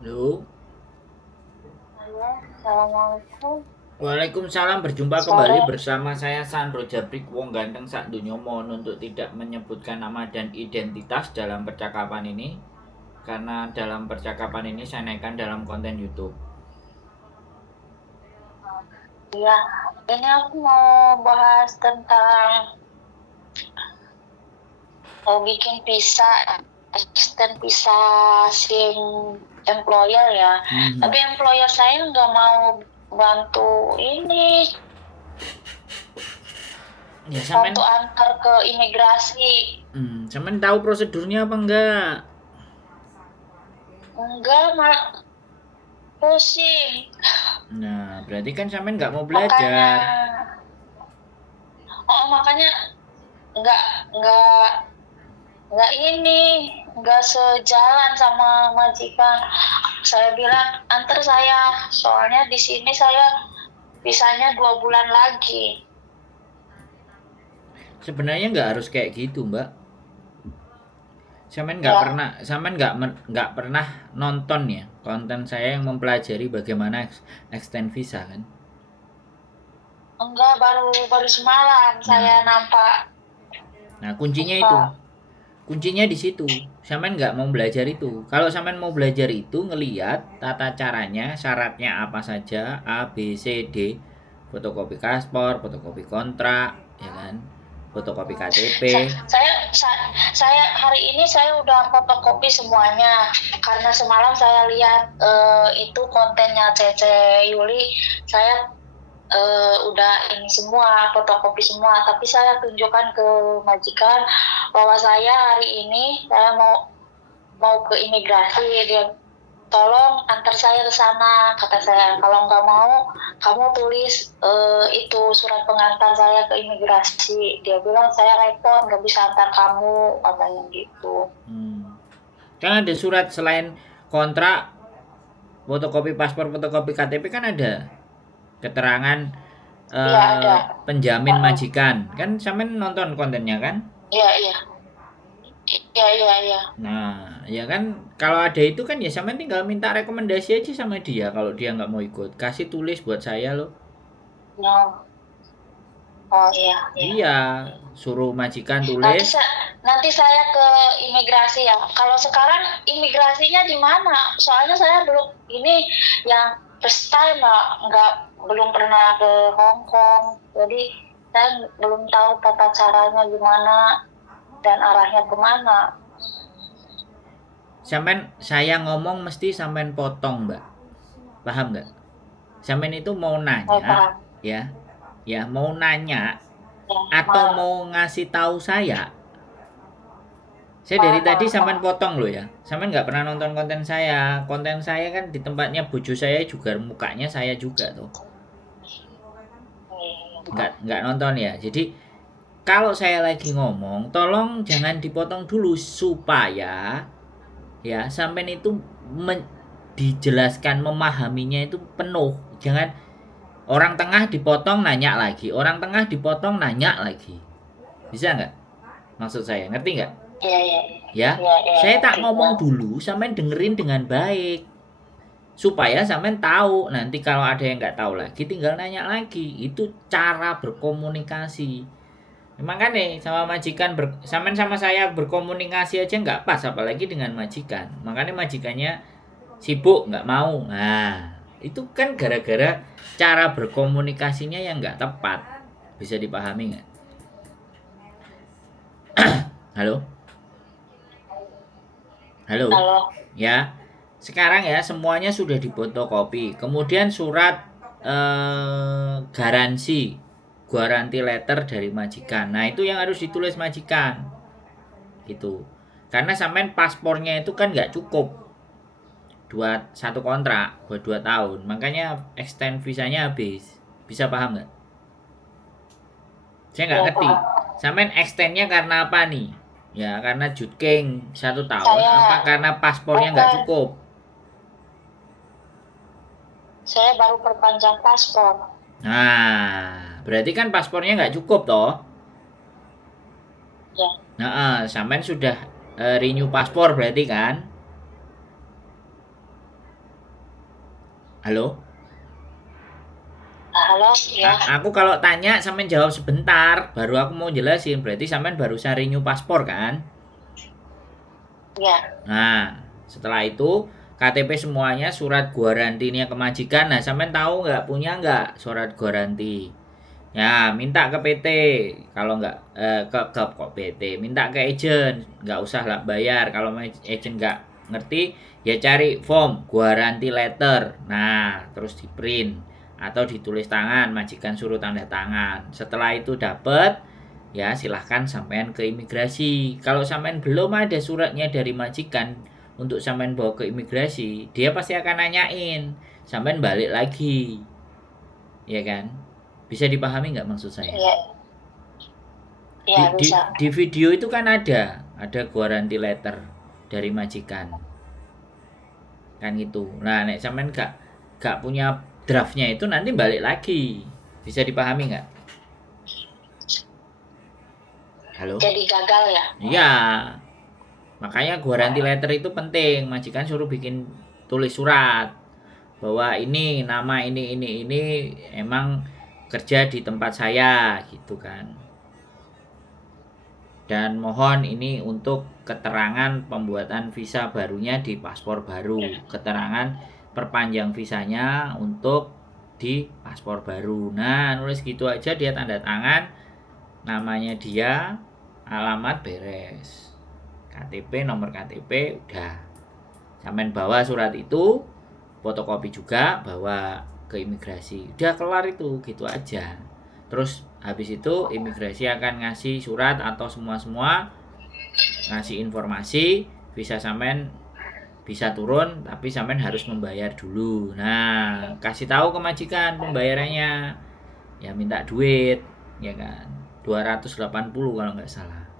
Halo. Halo, Assalamualaikum. Waalaikumsalam, berjumpa kembali Sore. bersama saya Sandro Jabrik Wong Ganteng Sak Donya. Mohon untuk tidak menyebutkan nama dan identitas dalam percakapan ini, karena dalam percakapan ini saya naikkan dalam konten YouTube. Ya, ini aku mau bahas tentang bikin visa, extend visa SIM employer ya. Hmm. Tapi employer saya nggak mau bantu ini, Ya bantu sampean, antar ke imigrasi. sampean tahu prosedurnya apa enggak? Enggak, malah pusing. Nah, berarti kan sampean nggak mau Makanya, belajar. makanya nggak nggak nggak ini nggak sejalan sama majikan. Saya bilang antar saya, soalnya di sini saya bisanya 2 bulan lagi. Sebenarnya nggak harus kayak gitu, Mbak. Ya, Nggak pernah nonton ya konten saya yang mempelajari bagaimana extend visa kan? enggak, baru baru semalam Nah, saya nampak nah kuncinya buka. itu, kuncinya di situ. Sampean nggak mau belajar itu. Kalau sampean mau belajar itu ngeliat tata caranya, syaratnya apa saja, A, B, C, D, fotokopi paspor, fotokopi kontrak, ya kan, fotokopi KTP. Saya hari ini saya udah fotokopi semuanya karena semalam saya lihat itu kontennya Cece Yuli. Saya udah ini semua, fotokopi semua, tapi saya tunjukkan ke majikan bahwa saya hari ini saya mau mau ke imigrasi. Dia tolong antar saya ke sana, kata saya. Kalau nggak mau kamu tulis itu surat pengantar saya ke imigrasi. Dia bilang saya repot nggak bisa antar kamu, katanya gitu. Hmm. Kan ada surat selain kontrak, fotokopi paspor, fotokopi KTP, kan ada keterangan Iya ada. penjamin majikan. Kan sampean nonton kontennya kan? Iya iya iya iya iya. Nah, ya kan kalau ada itu kan ya sampean tinggal minta rekomendasi aja sama dia kalau dia nggak mau ikut. Kasih tulis buat saya loh. No. Oh iya iya. Iya, suruh majikan Nanti tulis. nanti saya ke imigrasi ya. Kalau sekarang imigrasinya di mana? Soalnya saya belum ini yang first time nggak belum pernah ke Hong Kong. Jadi saya belum tahu tata caranya gimana dan arahnya kemana. Sampean saya ngomong mesti sampean potong, Mbak. Paham nggak? Sampean itu mau Saya nanya, paham. ya. Ya, mau nanya Ya, atau mau ngasih tahu saya dari paham, tadi paham, sampean paham. potong loh ya. Sampean nggak pernah nonton konten saya. Konten saya kan di tempatnya bojo saya juga, mukanya saya juga tuh. Iya, Nggak nonton ya. Jadi kalau saya lagi ngomong, tolong jangan dipotong dulu supaya ya sampean itu dijelaskan memahaminya itu penuh. Jangan orang tengah dipotong nanya lagi, orang tengah dipotong nanya lagi. Bisa nggak? Maksud saya, ngerti nggak? iya, iya, Ya, iya, iya, saya tak ngerti ya. ngomong dulu, sampean dengerin dengan baik supaya sampean tahu. Nanti kalau ada yang nggak tahu lagi tinggal nanya lagi. Itu cara berkomunikasi. Emang kan nih sama majikan sampean sama saya berkomunikasi aja nggak pas, apalagi dengan majikan. Makanya majikannya sibuk nggak mau. Nah, itu kan gara-gara cara berkomunikasinya yang nggak tepat. Bisa dipahami nggak? Halo, halo. Halo. Ya, sekarang ya semuanya sudah difotokopi. Kemudian surat garansi, garansi letter dari majikan. Nah, itu yang harus ditulis majikan. Gitu. Karena sampean paspornya itu kan nggak cukup satu kontrak buat 2 tahun. Makanya extend visanya habis. Bisa paham nggak? Saya nggak Ya ngerti. paham. Sampean extendnya karena apa nih? Ya karena jutking 1 tahun. Saya Apa karena paspornya nggak bukan, cukup? saya baru perpanjang paspor. Nah, berarti kan paspornya nggak cukup toh. Ya, Nah, sampean sudah renew paspor berarti kan? Halo? Halo, ya. Aku kalau tanya sampean jawab sebentar, baru aku mau jelasin. Berarti sampean baru renew paspor kan? Ya. Nah, setelah itu KTP semuanya, surat garantinya ke majikan. Nah, sampean tahu nggak, punya nggak surat garanti? Ya, minta ke PT. Kalau nggak ke kok PT, minta ke agent. Nggak usah lah bayar. Kalau agent nggak ngerti, ya cari form garanti letter. Nah, terus di print atau ditulis tangan, majikan suruh tanda tangan. Setelah itu dapet, ya silahkan sampean ke imigrasi. Kalau sampean belum ada suratnya dari majikan untuk sampean bawa ke imigrasi, dia pasti akan nanyain. Sampean balik lagi, ya kan? Bisa dipahami nggak maksud saya? Iya, iya Di, di, bisa. di video itu kan ada guarantee letter dari majikan, kan gitu. Nah, nek sampean gak punya draftnya itu nanti balik lagi. Bisa dipahami nggak? Halo? Jadi gagal ya. Iya. Makanya guarantee letter itu penting. Majikan suruh bikin tulis surat bahwa ini nama ini emang kerja di tempat saya gitu kan. Dan mohon ini untuk keterangan pembuatan visa barunya di paspor baru, keterangan perpanjang visanya untuk di paspor baru. Nah, nulis gitu aja, dia tanda tangan, namanya dia, alamat beres, KTP, nomor KTP udah. Sampean bawa surat itu, fotokopi juga, bawa ke imigrasi. Udah kelar itu, gitu aja. Terus habis itu imigrasi akan ngasih surat atau semua ngasih informasi visa sampean bisa turun, tapi sampean harus membayar dulu. Nah, kasih tahu ke majikan pembayarannya. Ya minta duit, ya kan. 280 kalau nggak salah.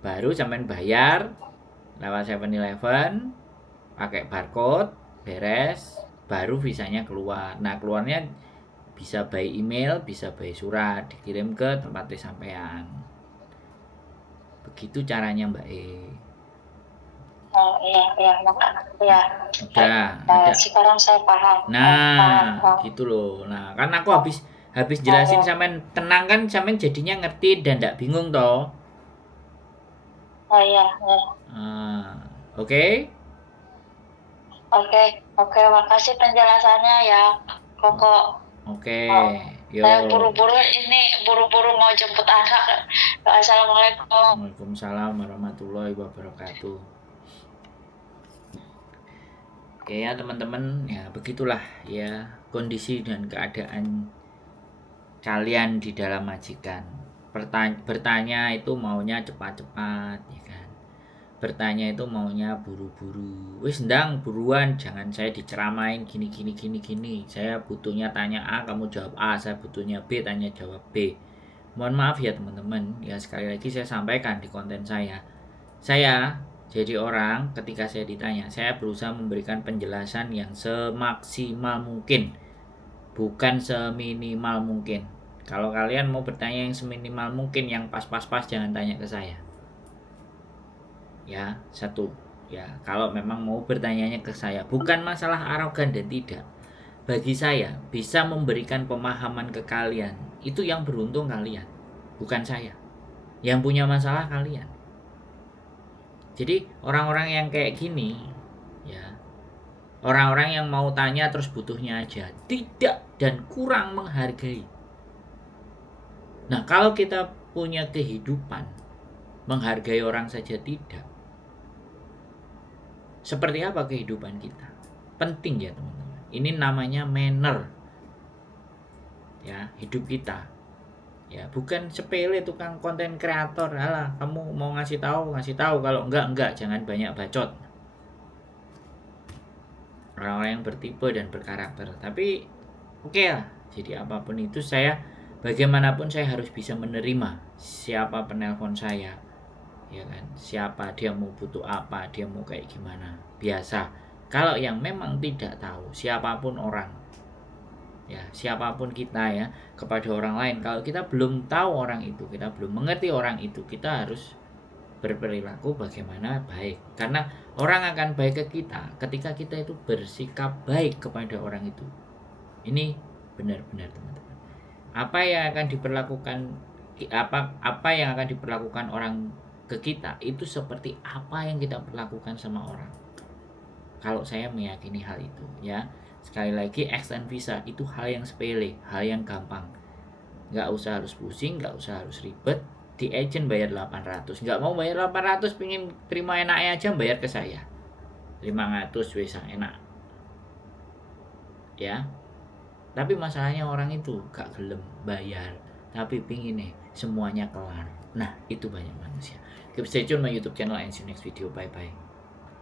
Baru sampean bayar lewat 7-Eleven, pakai barcode, beres, baru visanya keluar. Nah, keluarnya bisa by email, bisa by surat, dikirim ke tempat sampean. Begitu caranya Mbak E. Oh iya, ya. Udah, ada. Sekarang saya paham. Nah, Paham. gitu loh. Nah, kan aku habis jelasin sampean tenang kan, sampean jadinya ngerti dan ndak bingung toh. Oh iya, ya. Oke. Oke, makasih penjelasannya ya, Koko. Oke, yo. Saya buru-buru mau jemput anak. Assalamualaikum. Waalaikumsalam warahmatullahi wabarakatuh. Oke ya teman-teman, ya begitulah ya kondisi dan keadaan kalian di dalam majikan. Bertanya itu maunya cepat-cepat, ya kan. Bertanya itu maunya buru-buru. Wis ndang buruan, jangan saya diceramain gini. Saya butuhnya tanya A, kamu jawab A. Saya butuhnya B, tanya jawab B. Mohon maaf ya teman-teman. Ya sekali lagi saya sampaikan di konten saya. Saya jadi orang ketika saya ditanya, saya berusaha memberikan penjelasan yang semaksimal mungkin, bukan seminimal mungkin. Kalau kalian mau bertanya yang seminimal mungkin, yang pas-pas, jangan tanya ke saya. Ya, satu. Ya, kalau memang mau bertanyanya ke saya, bukan masalah arogan dan tidak. Bagi saya, bisa memberikan pemahaman ke kalian, itu yang beruntung kalian, bukan saya. Yang punya masalah kalian. Jadi orang-orang yang kayak gini, ya, orang-orang yang mau tanya terus butuhnya aja, tidak dan kurang menghargai. Nah, kalau kita punya kehidupan, menghargai orang saja tidak. Seperti apa kehidupan kita? Penting ya teman-teman. Ini namanya manner. Ya, hidup kita. Ya, bukan sepele tukang konten kreator. Alah, kamu mau ngasih tahu, kalau enggak, jangan banyak bacot. Orang-orang yang bertipe dan berkarakter. Tapi oke lah. Jadi apapun itu bagaimanapun saya harus bisa menerima siapa penelpon saya. Ya kan? Siapa dia mau butuh apa, dia mau kayak gimana. Biasa. Kalau yang memang tidak tahu siapapun orang, ya siapapun kita ya, kepada orang lain, kalau kita belum tahu orang itu, kita belum mengerti orang itu, kita harus berperilaku bagaimana baik, karena Orang akan baik ke kita ketika kita itu bersikap baik kepada orang itu. Ini benar-benar teman-teman. Apa yang akan diperlakukan orang ke kita itu seperti apa yang kita perlakukan sama orang. Kalau saya meyakini hal itu, ya. Sekali lagi, extend visa itu hal yang sepele, hal yang gampang. Nggak usah harus pusing, nggak usah harus ribet. Di agent bayar 800, nggak mau bayar 800, pengen terima enaknya aja, bayar ke saya 500 wis enak, ya. Tapi masalahnya orang itu gak gelem bayar, tapi pingin nih semuanya kelar. Nah, itu banyak manusia. Keep stay tune my YouTube channel and see you next video. Bye bye.